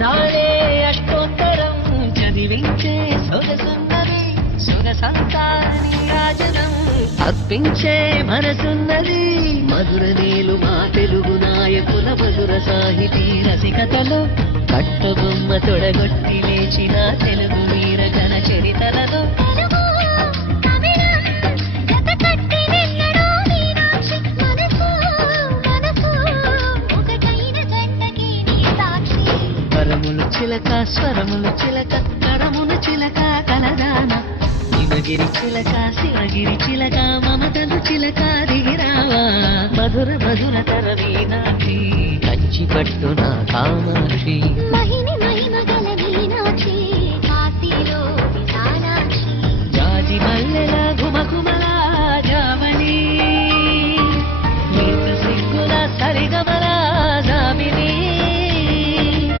నాడే అష్టోత్తరం చదివించే సొగసున్నది సొగసంతా నీరాజనం అర్పించే మనసున్నది మధుర నీలు మా తెలుగు నాయకుల మధుర సాహితీ రసికతలో కట్టబొమ్మ తొడగొట్టి లేచిన తెలుగు వీర ఘన చరితలలో స్వరములు చిలక స్వరములు చిలక కరములు చిలక కలదాన హిమగిరి చిలక శివగిరి చిలక మమతలు చిలక దిగిరావా మధుర మధుర తర మీనాక్షి కంచి పట్టున కామాక్షి